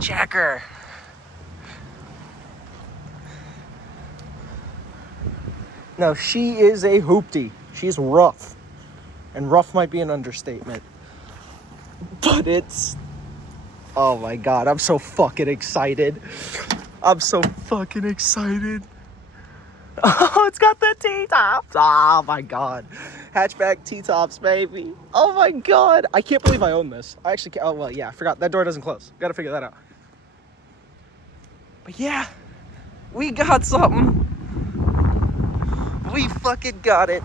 Checker. No, she is a hoopty. She's rough. And rough might be an understatement. But it's... Oh my god, I'm so fucking excited. I'm so fucking excited. Oh, it's got the T-tops. Oh my god. Hatchback T-tops, baby. Oh my god. I can't believe I own this. I actually can't. Oh, well, yeah, I forgot. That door doesn't close. Gotta figure that out. But yeah, we got something. We fucking got it.